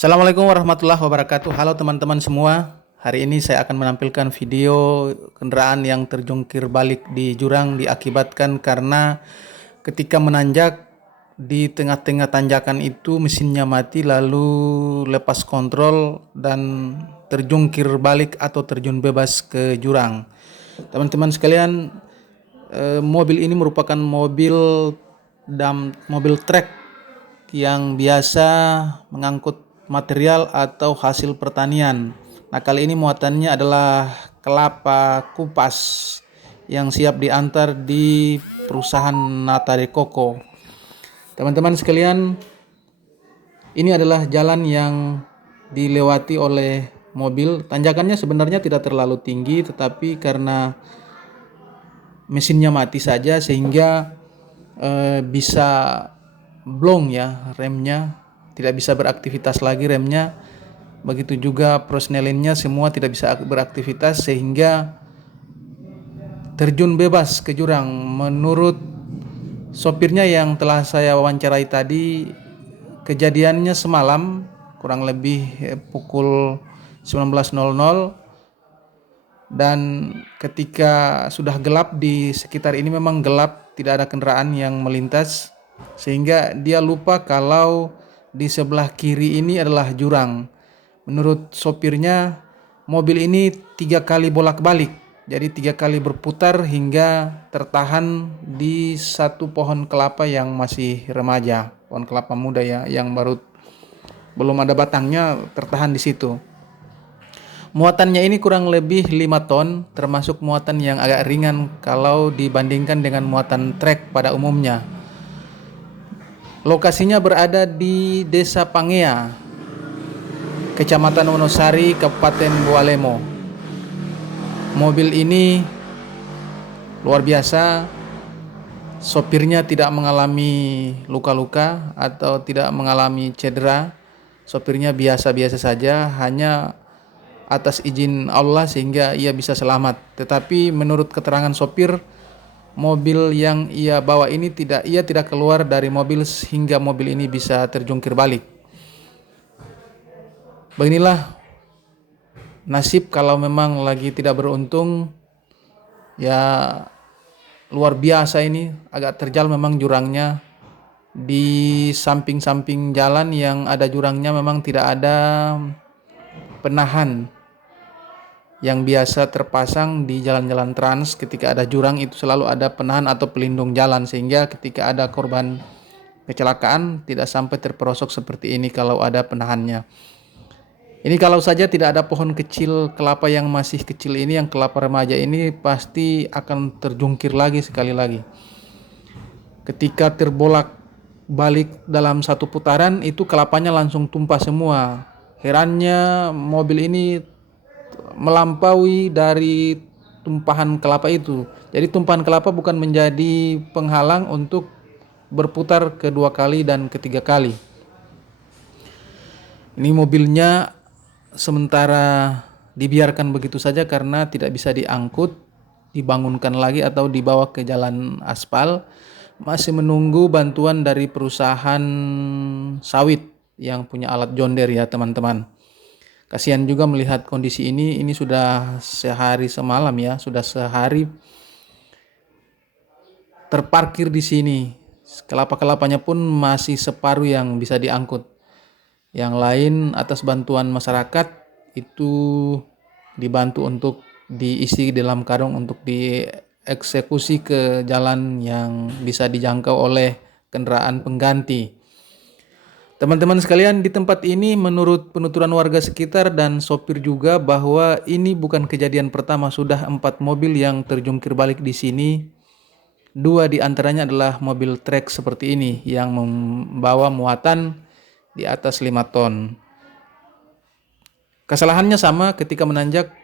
Assalamualaikum warahmatullahi wabarakatuh. Halo teman-teman semua. Hari ini saya akan menampilkan video kendaraan yang terjungkir balik di jurang diakibatkan karena ketika menanjak di tengah-tengah tanjakan itu mesinnya mati lalu lepas kontrol dan terjungkir balik atau terjun bebas ke jurang. Teman-teman sekalian, mobil ini merupakan mobil trek yang biasa mengangkut material atau hasil pertanian. Nah, kali ini muatannya adalah kelapa kupas yang siap diantar di perusahaan Nata de Coco. Teman-teman sekalian, ini adalah jalan yang dilewati oleh mobil. Tanjakannya sebenarnya tidak terlalu tinggi, tetapi karena mesinnya mati saja sehingga bisa blong ya remnya, tidak bisa beraktivitas lagi remnya. Begitu juga prosnelinnya semua tidak bisa beraktivitas sehingga terjun bebas ke jurang. Menurut sopirnya yang telah saya wawancarai tadi, kejadiannya semalam kurang lebih pukul 19.00 dan ketika sudah gelap di sekitar ini memang gelap, tidak ada kendaraan yang melintas sehingga dia lupa kalau di sebelah kiri ini adalah jurang. Menurut sopirnya, mobil ini 3 kali bolak-balik, jadi 3 kali berputar hingga tertahan di satu pohon kelapa yang masih remaja, pohon kelapa muda ya, yang baru belum ada batangnya, tertahan di situ. Muatannya ini kurang lebih 5 ton, termasuk muatan yang agak ringan kalau dibandingkan dengan muatan trek pada umumnya. Lokasinya berada di Desa Pangea, Kecamatan Wonosari, Kabupaten Bualemo. Mobil ini luar biasa, sopirnya tidak mengalami luka-luka atau tidak mengalami cedera. Sopirnya biasa-biasa saja, hanya atas izin Allah sehingga ia bisa selamat. Tetapi menurut keterangan sopir, mobil yang ia bawa ini ia tidak keluar dari mobil hingga mobil ini bisa terjungkir balik. Beginilah nasib kalau memang lagi tidak beruntung. Ya luar biasa ini, agak terjal memang jurangnya. Di samping-samping jalan yang ada jurangnya memang tidak ada penahan yang biasa terpasang di jalan-jalan trans. Ketika ada jurang itu selalu ada penahan atau pelindung jalan sehingga ketika ada korban kecelakaan tidak sampai terperosok seperti ini kalau ada penahannya. Ini kalau saja tidak ada pohon kecil kelapa yang masih kecil ini, yang kelapa remaja ini pasti akan terjungkir lagi sekali lagi. Ketika terbolak balik dalam satu putaran itu kelapanya langsung tumpah semua. Herannya mobil ini melampaui dari tumpahan kelapa itu. Jadi tumpahan kelapa bukan menjadi penghalang untuk berputar kedua kali dan ketiga kali. Ini mobilnya sementara dibiarkan begitu saja karena tidak bisa diangkut, dibangunkan lagi atau dibawa ke jalan aspal. Masih menunggu bantuan dari perusahaan sawit yang punya alat John Deere ya teman-teman. Kasihan juga melihat kondisi ini sudah sehari semalam ya, sudah sehari terparkir di sini. Kelapa-kelapanya pun masih separuh yang bisa diangkut. Yang lain atas bantuan masyarakat itu dibantu untuk diisi dalam karung untuk dieksekusi ke jalan yang bisa dijangkau oleh kendaraan pengganti. Teman-teman sekalian, di tempat ini menurut penuturan warga sekitar dan sopir juga bahwa ini bukan kejadian pertama, sudah 4 mobil yang terjungkir balik di sini. 2 di antaranya adalah mobil trek seperti ini yang membawa muatan di atas 5 ton. Kesalahannya sama, ketika menanjak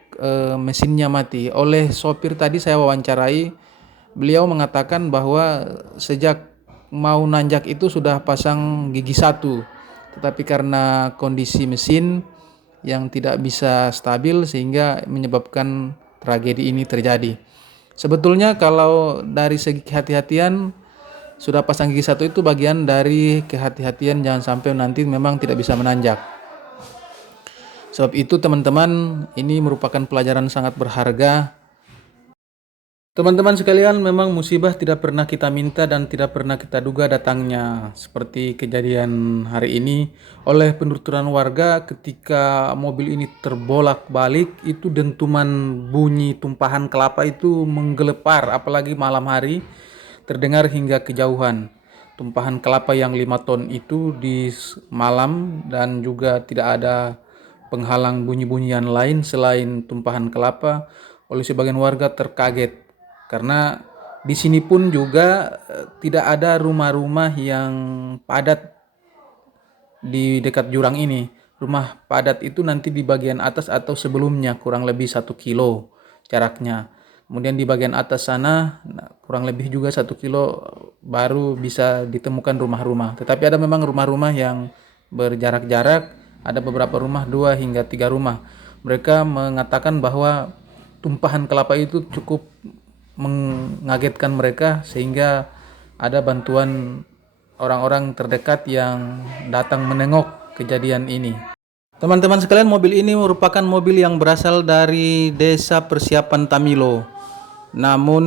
mesinnya mati. Oleh sopir tadi saya wawancarai, beliau mengatakan bahwa sejak mau nanjak itu sudah pasang gigi 1, tetapi karena kondisi mesin yang tidak bisa stabil sehingga menyebabkan tragedi ini terjadi. Sebetulnya kalau dari segi kehati-hatian, sudah pasang gigi 1 itu bagian dari kehati-hatian, jangan sampai nanti memang tidak bisa menanjak. Sebab itu teman-teman, ini merupakan pelajaran sangat berharga. Teman-teman sekalian, memang musibah tidak pernah kita minta dan tidak pernah kita duga datangnya. Seperti kejadian hari ini oleh penuturan warga ketika mobil ini terbolak-balik, itu dentuman bunyi tumpahan kelapa itu menggelepar, apalagi malam hari terdengar hingga kejauhan. Tumpahan kelapa yang 5 ton itu di malam, dan juga tidak ada penghalang bunyi-bunyian lain selain tumpahan kelapa. Oleh sebagian warga terkaget karena di sini pun juga tidak ada rumah-rumah yang padat di dekat jurang ini. Rumah padat itu nanti di bagian atas atau sebelumnya, kurang lebih 1 kilo jaraknya. Kemudian di bagian atas sana kurang lebih juga 1 kilo baru bisa ditemukan rumah-rumah. Tetapi ada memang rumah-rumah yang berjarak-jarak, ada beberapa rumah 2 hingga 3 rumah. Mereka mengatakan bahwa tumpahan kelapa itu cukup mengagetkan mereka, sehingga ada bantuan orang-orang terdekat yang datang menengok kejadian ini. Teman-teman sekalian, mobil ini merupakan mobil yang berasal dari Desa Persiapan Tamilo. Namun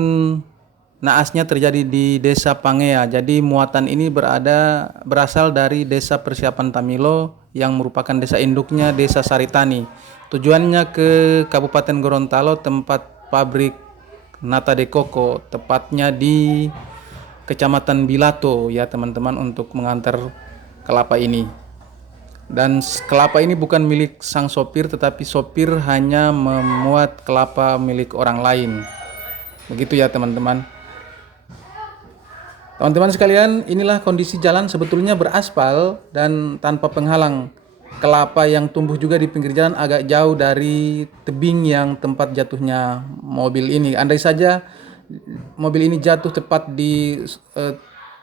naasnya terjadi di Desa Pangea. Jadi muatan ini berasal dari Desa Persiapan Tamilo yang merupakan desa induknya Desa Saritani. Tujuannya ke Kabupaten Gorontalo, tempat pabrik Nata de Coco, tepatnya di Kecamatan Bilato ya teman-teman, untuk mengantar kelapa ini. Dan kelapa ini bukan milik sang sopir, tetapi sopir hanya memuat kelapa milik orang lain. Begitu ya teman-teman. Teman-teman sekalian, inilah kondisi jalan, sebetulnya beraspal dan tanpa penghalang. Kelapa yang tumbuh juga di pinggir jalan agak jauh dari tebing yang tempat jatuhnya mobil ini. Andai saja mobil ini jatuh tepat di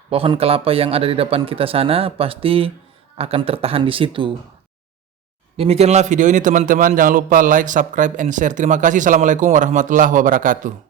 pohon kelapa yang ada di depan kita sana, pasti akan tertahan di situ. Demikianlah video ini teman-teman. Jangan lupa like, subscribe, and share. Terima kasih. Assalamualaikum warahmatullahi wabarakatuh.